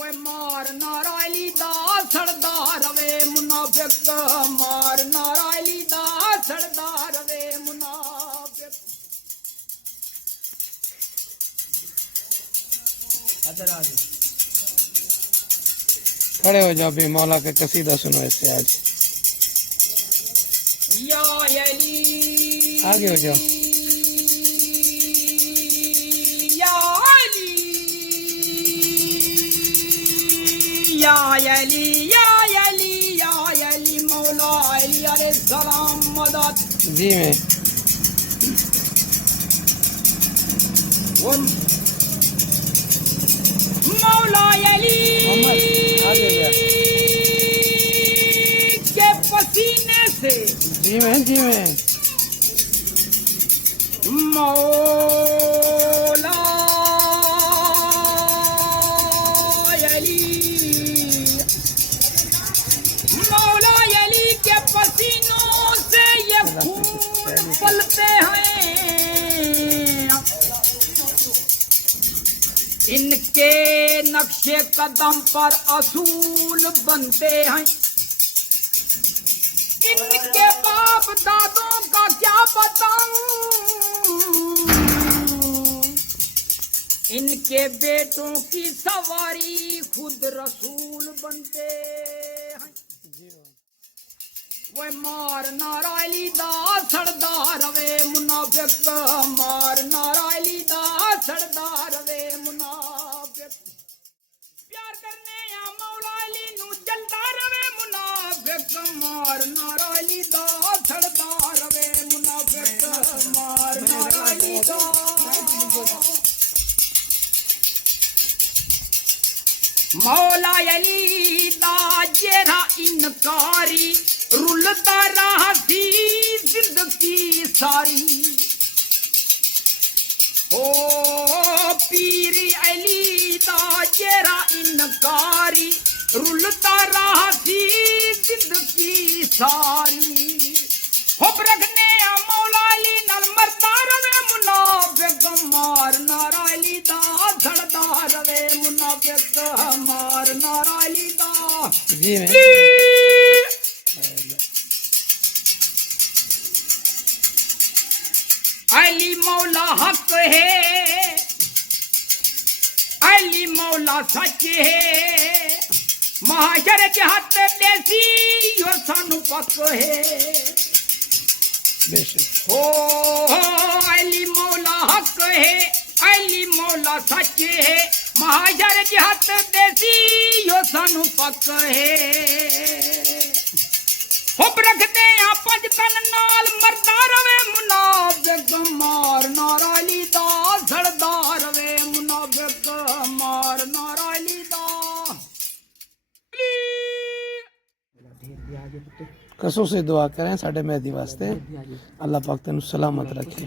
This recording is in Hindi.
वे मार नारायली दा सरदार वे मुनाफिक मार नारायली दा सरदार वे मुनाफिक। खड़े हो जाओ भी मौला का कसीदा सुनो इससे आज। या अली आगे हो जाओ। या अली या अली या अली या अली मौला अली अलैहि सलाम मदद जी में मौला अली आगे हो जाओ। के पसीने से जी में मौला अली मौला अली के पसीनों से ये खून पलते हैं। इनके नक्शे कदम पर असूल बनते हैं। इनके बाप दादों का क्या बताऊं, इनके बेटों की सवारी खुद रसूल बनते हैं। वे मार नारायली दा सरदार वे मुनाफिक मार नारायली दा सरदार वे मुनाफिक। प्यार करने या मौला अली नू जलदा रवे मुनाफिक मार नारायली दा सरदार वे मुनाफिक मार नारायली दा। मौला अली दा जेरा इनकारी रुलता रहा थी जिंदगी सारी। ओ पीरी अली दा जेरा इनकारी रुलता रहा थी जिंदगी सारी। हुब रखने आ मौला अली नाल मरदा रवे मुनाफिक मार नारायली दा सरदार रवे मुनाफिक मार नारायली दा। जी में अली मौला हक है अली मौला सच है। महाशर के हाथ देसी यो सानू पक है। बेशक ओ अली मौला हक है अली मौला सच है। महाशर के हाथ देसी यो सानू पक है। हुब रखते आ पंज तन नाल मरदा रवे मुनाफिक मार नारायली दा सरदार वे मुनाफिक मार नारायली दा। कसों से दुआ करें साडे मेहदी वास्ते। अल्लाह पाक तेनू सलामत रखे।